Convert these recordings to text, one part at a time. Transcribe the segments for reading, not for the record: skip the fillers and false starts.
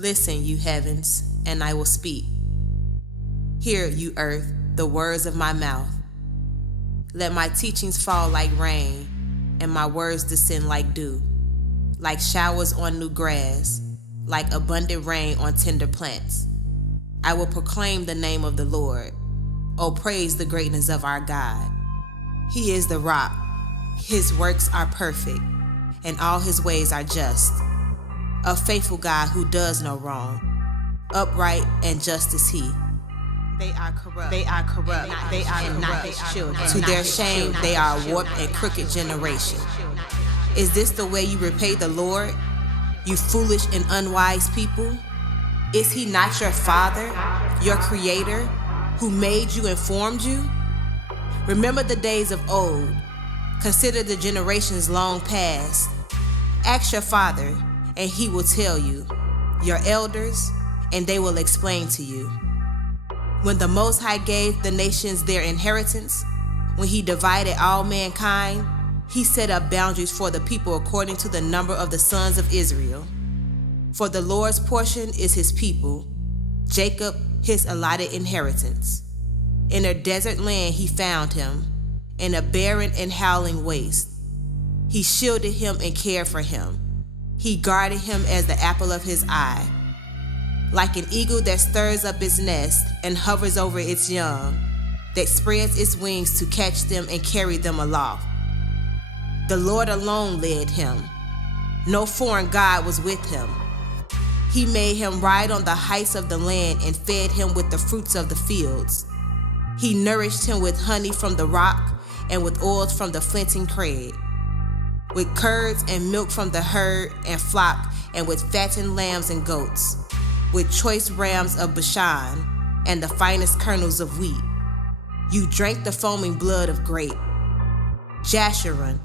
Listen, you heavens, and I will speak. Hear, you earth, the words of my mouth. Let my teachings fall like rain, and my words descend like dew, like showers on new grass, like abundant rain on tender plants. I will proclaim the name of the Lord. Oh, praise the greatness of our God. He is the rock. His works are perfect, and all his ways are just. A faithful God who does no wrong. Upright and just is he. They are corrupt. They are corrupt. They are not his children. To their shame, they are a warped and crooked generation. Is this the way you repay the Lord, you foolish and unwise people? Is he not your Father, your Creator, who made you and formed you? Remember the days of old. Consider the generations long past. Ask your father, and he will tell you, your elders, and they will explain to you. When the Most High gave the nations their inheritance, when he divided all mankind, he set up boundaries for the people according to the number of the sons of Israel. For the Lord's portion is his people, Jacob his allotted inheritance. In a desert land he found him, in a barren and howling waste. He shielded him and cared for him. He guarded him as the apple of his eye. Like an eagle that stirs up its nest and hovers over its young, that spreads its wings to catch them and carry them aloft. The Lord alone led him. No foreign god was with him. He made him ride on the heights of the land and fed him with the fruits of the fields. He nourished him with honey from the rock and with oils from the flinting crag, with curds and milk from the herd and flock, and with fattened lambs and goats, with choice rams of Bashan and the finest kernels of wheat. You drank the foaming blood of grape. Jeshurun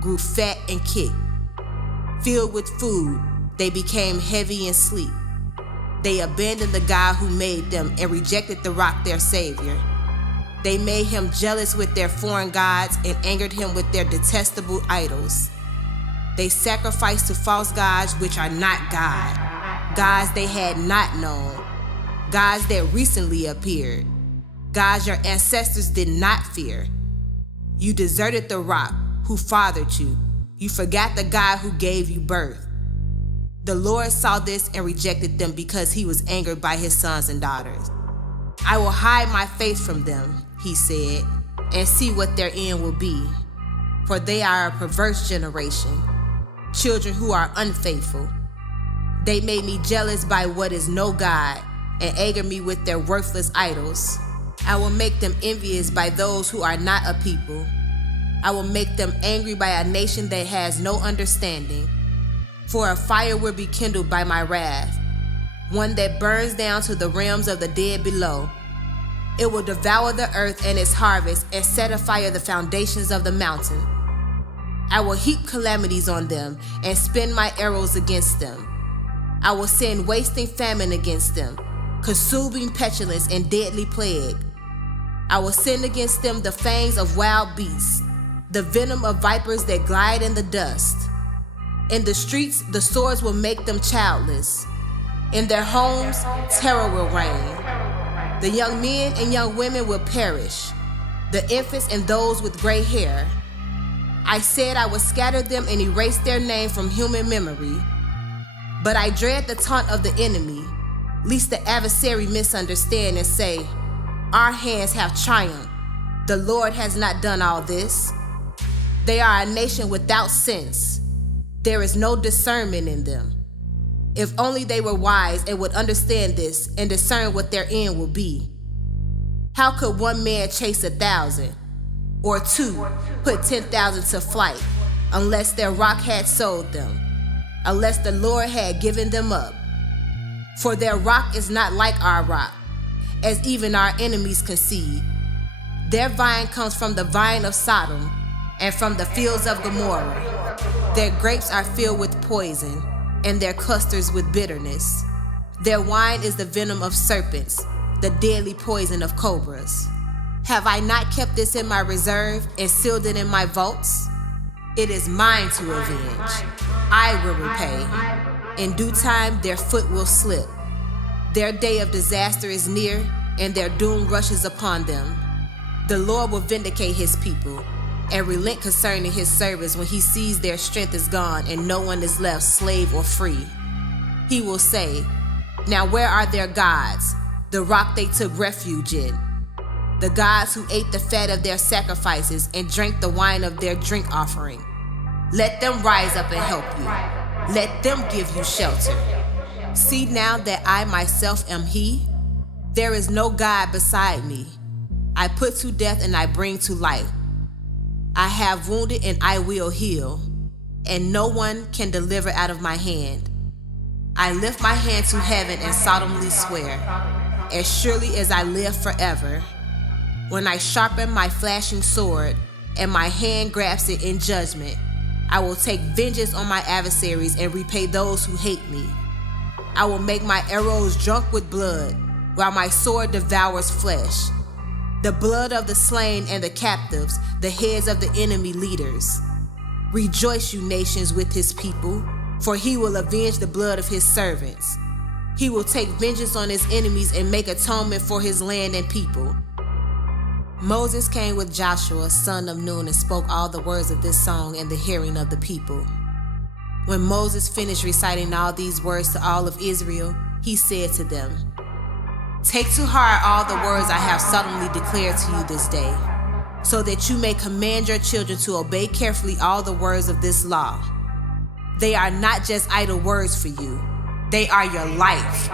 grew fat and kicked. Filled with food, they became heavy and sleep. They abandoned the God who made them and rejected the rock, their savior. They made him jealous with their foreign gods and angered him with their detestable idols. They sacrificed to false gods which are not God, gods they had not known, gods that recently appeared, gods your ancestors did not fear. You deserted the rock who fathered you. You forgot the God who gave you birth. The Lord saw this and rejected them because he was angered by his sons and daughters. I will hide my face from them, he said, and see what their end will be. For they are a perverse generation, children who are unfaithful. They made me jealous by what is no God and anger me with their worthless idols. I will make them envious by those who are not a people. I will make them angry by a nation that has no understanding. For a fire will be kindled by my wrath, one that burns down to the realms of the dead below. It will devour the earth and its harvest and set afire the foundations of the mountain. I will heap calamities on them and spin my arrows against them. I will send wasting famine against them, consuming pestilence and deadly plague. I will send against them the fangs of wild beasts, the venom of vipers that glide in the dust. In the streets, the swords will make them childless. In their homes, terror will reign. The young men and young women will perish, the infants and those with gray hair. I said I would scatter them and erase their name from human memory. But I dread the taunt of the enemy, lest the adversary misunderstand and say, our hands have triumphed. The Lord has not done all this. They are a nation without sense. There is no discernment in them. If only they were wise and would understand this and discern what their end will be. How could one man chase 1,000, or two put 10,000 to flight, unless their rock had sold them, unless the Lord had given them up? For their rock is not like our rock, as even our enemies concede. Their vine comes from the vine of Sodom and from the fields of Gomorrah. Their grapes are filled with poison, and their custards with bitterness. Their wine is the venom of serpents, the deadly poison of cobras. Have I not kept this in my reserve and sealed it in my vaults? It is mine to avenge. I will repay. In due time, their foot will slip. Their day of disaster is near, and their doom rushes upon them. The Lord will vindicate his people and relent concerning his servants when he sees their strength is gone and no one is left slave or free. He will say, "Now where are their gods, the rock they took refuge in? The gods who ate the fat of their sacrifices and drank the wine of their drink offering. Let them rise up and help you. Let them give you shelter. See now that I myself am he. There is no God beside me. I put to death and I bring to life. I have wounded and I will heal, and no one can deliver out of my hand. I lift my hand to heaven and solemnly swear, as surely as I live forever, when I sharpen my flashing sword and my hand grasps it in judgment, I will take vengeance on my adversaries and repay those who hate me. I will make my arrows drunk with blood, while my sword devours flesh. The blood of the slain and the captives, the heads of the enemy leaders. Rejoice, you nations, with his people, for he will avenge the blood of his servants. He will take vengeance on his enemies and make atonement for his land and people." Moses came with Joshua, son of Nun, and spoke all the words of this song in the hearing of the people. When Moses finished reciting all these words to all of Israel, he said to them, "Take to heart all the words I have solemnly declared to you this day, so that you may command your children to obey carefully all the words of this law. They are not just idle words for you, they are your life.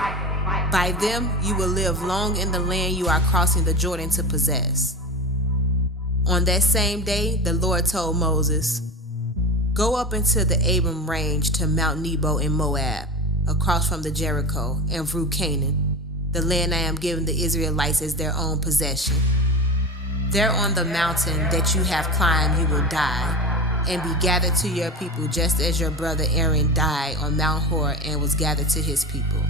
By them you will live long in the land you are crossing the Jordan to possess." On that same day, the Lord told Moses, "Go up into the Abram range to Mount Nebo in Moab, across from the Jericho, and through Canaan, the land I am giving the Israelites as their own possession. There on the mountain that you have climbed you will die, and be gathered to your people just as your brother Aaron died on Mount Hor and was gathered to his people.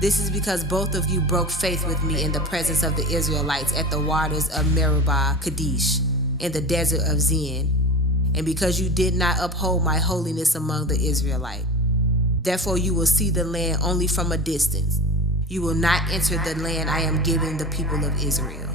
This is because both of you broke faith with me in the presence of the Israelites at the waters of Meribah Kadesh in the desert of Zin, and because you did not uphold my holiness among the Israelites. Therefore you will see the land only from a distance. You will not enter the land I am giving the people of Israel."